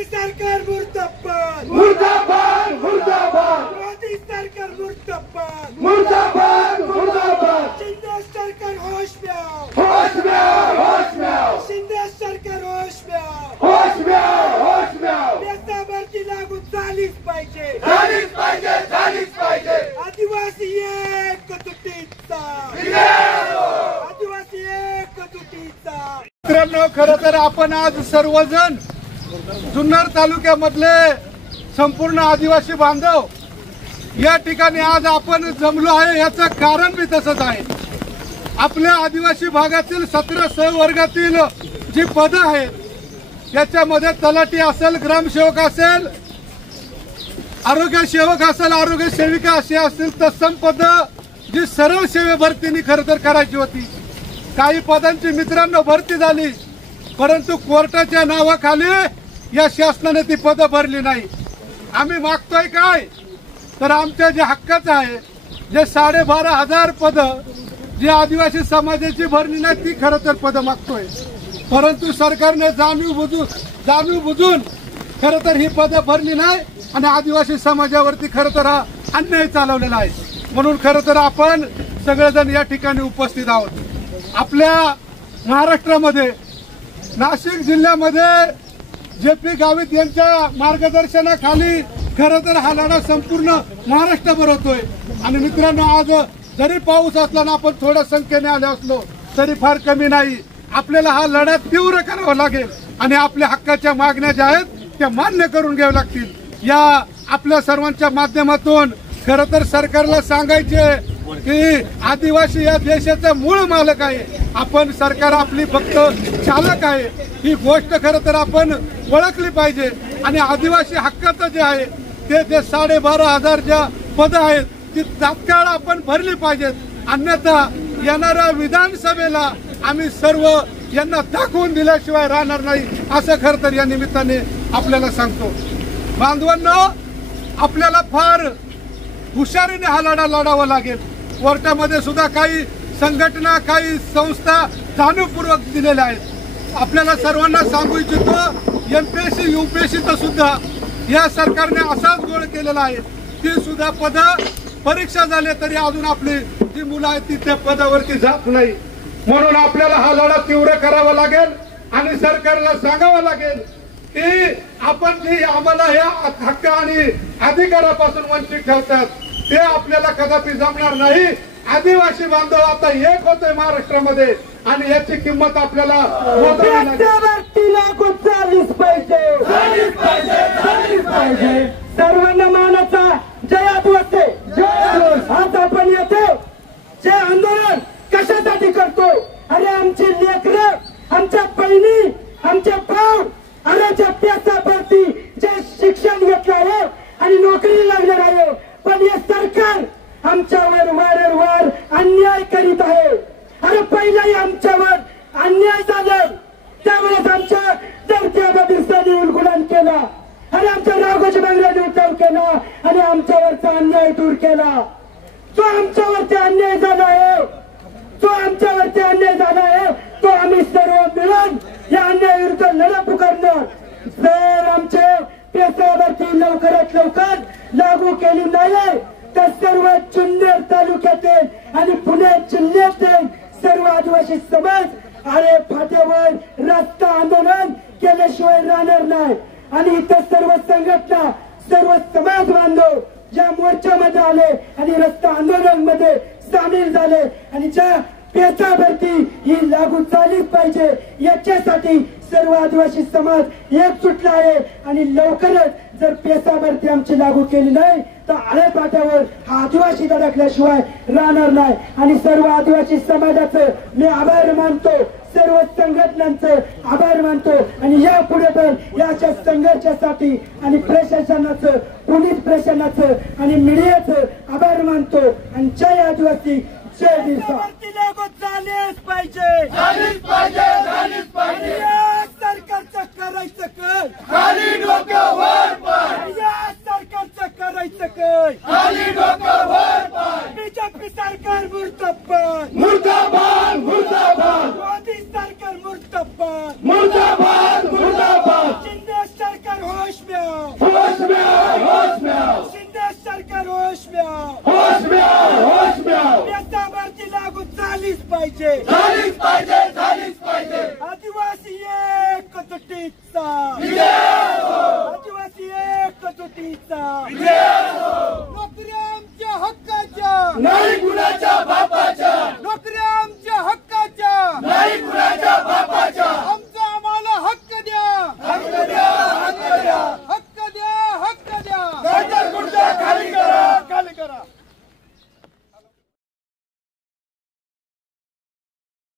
BJP सरकार मुर्दाबाद मुर्दाबाद मुर्दाबाद मोदी सरकार मुर्दाबाद मुर्दाबाद मुर्दाबाद शिंदे सरकार होश में आओ होश में आओ होश में आओ शिंदे सरकार होश में आओ होश में आओ होश में आओ बेटा भरती लागू झालीच पाहिजे झालीच पाहिजे झालीच पाहिजे आदिवासी एकजुटीचा आदिवासी एकजुटीचा मित्रांनो खरं तर आपण आज सर्वजण जुन्नर तालुक्यामधले संपूर्ण आदिवासी बांधव या ठिकाणी आज आपण जमलो आहे याचं कारण बी तसंच आहे। आपल्या आदिवासी भागातील 17 वर्गातील जी पदं आहेत याच्यामध्ये तलाठी असेल, ग्रामसेवक असेल, आरोग्य सेवक असेल, आरोग्य सेविका असे असतील तत्सम पद जी सरळ सेवे भरतीने खरं तर करायची होती। काही पदांची मित्रांनो भरती झाली परंतु कोर्टाच्या नावाखाली या शासनाने ती पदं भरली नाही। आम्ही मागतोय काय तर आमच्या जे हक्काचं आहे जे 12,500 पदं जी आदिवासी समाजाची भरली नाही ती खरं तर पदं मागतोय परंतु सरकारने जाणीव बुजून खरं तर ही पदं भरली नाही आणि आदिवासी समाजावरती खरं तर हा अन्याय चालवलेला आहे। म्हणून खरं तर आपण सगळेजण या ठिकाणी उपस्थित आहोत। आपल्या महाराष्ट्रामध्ये नाशिक जिल्ह्यामध्ये जे.पी. गावित यांच्या मार्गदर्शनाखाली खरं तर हा लढा संपूर्ण महाराष्ट्रभर होतोय आणि मित्रांनो आज जरी पाऊस असला ना आपण थोड्या संख्येने आले असलो तरी फार कमी नाही। आपल्याला हा लढा तीव्र करावा लागेल आणि आपल्या हक्काच्या मागण्या ज्या आहेत त्या मान्य करून घ्याव्या लागतील। या आपल्या सर्वांच्या माध्यमातून खरं तर सरकारला सांगायचे की आदिवासी या देशाचा मूळ मालक आहे, आपण सरकार आपली फक्त चालक आहे ही गोष्ट खरं तर आपण ओळखली पाहिजे आणि आदिवासी हक्काचं जे आहे ते 12,500 ज्या पदं आहेत ती तात्काळ आपण भरली पाहिजेत, अन्यथा येणाऱ्या विधानसभेला आम्ही सर्व यांना दाखवून दिल्याशिवाय राहणार नाही असं खरं तर या निमित्ताने आपल्याला सांगतो। बांधवांनो आपल्याला फार हुशारीने हा लढा लढावा लागेल। कोर्टामध्ये सुद्धा काही संघटना काही संस्था जाणीवपूर्वक दिलेल्या आहेत। आपल्याला सर्वांना सांगू इच्छितो एमपीएससी यूपीएससीचं सुद्धा या सरकारने असाच गोळ केलेला आहे, ती सुद्धा पदं परीक्षा झाली तरी अजून आपली जी मुलं आहेत ती त्या पदावरती जात नाही। म्हणून आपल्याला हा लढा तीव्र करावा लागेल आणि सरकारला सांगावं लागेल की आपण जी आम्हाला या हक्क आणि अधिकारापासून वंचित ठेवतात ते आपल्याला कदापि जमणार नाही। आदिवासी बांधव आता एक होतोय महाराष्ट्रामध्ये आणि याची किंमत आपल्याला सर्वांना मानाचा जय आदिवासी आज आपण येतो जे आंदोलन कशासाठी करतो अरे आमची लेकरं आमच्या बहिणी आमचे भाऊ अरे जे पेशावरती जे शिक्षण घेतलं आहे आणि नोकरी लागणार आहे पण हे सरकार आमच्यावर वारंवार अन्याय करीत आहे। अरे पहिलाही आमच्यावर अन्याय झाला त्यावेळेस आमच्या धरत्या बिरसाने उलगुलान केला आणि आमच्या राघोजी बांगऱ्याने उठाव केला आणि आमच्यावरचा अन्याय दूर केला। जो आमच्यावरती अन्याय झाला आहे तो आम्ही सर्व मिळून या अन्यायाविरुद्ध लढा पुकारणार। जर आमचे पेशावरती लवकरात लवकर लागू केली नाही तर सर्व जुन्नर तालुक्यातील आणि पुणे जिल्ह्यातील सर्व आदिवासी समाज अरे फाट्यावर रस्ता आंदोलन केल्याशिवाय राहणार नाही आणि इतर सर्व संघटना सर्व समाज बांधव ज्या मोर्चामध्ये आले आणि रस्ता आंदोलन मध्ये सामील झाले आणि ज्या पेशावरती ही लागू झालीच पाहिजे याच्यासाठी सर्व आदिवासी समाज एकजुटला आहे आणि लवकरच जर पेशावरती आमची लागू केली नाही तर आळे पाट्यावर हा आदिवासी धडकल्याशिवाय राहणार नाही आणि सर्व आदिवासी समाजाचं मी आभार मानतो, सर्व संघटनांचं आभार मानतो आणि यापुढे पण याच्या संघर्षासाठी आणि प्रशासनाचं पोलीस प्रशासनाचं आणि मीडियाचं आभार मानतो आणि जय आदिवासी जय बिरसा। झालेच पाहिजे सरकारचं करायचं काय खाली डोक्यावर पाय या सरकारचं करायचं काय खाली डोक्यावर पाय बीजेपी सरकार मुर्दाबाद मुर्दाबाद मुर्दाबाद मोदी सरकार मुर्दाबाद मुर्दाबाद मुर्दाबाद शिंदे सरकार होश में आओ, होश में आओ, शिंदे सरकार होश में आओ, होश में आओ, होश में आओ, पेसा भरती लागू झालीच पाहिजे, झालीच पाहिजे, झालीच पाहिजे. आदिवासी एकजुटीचा विजय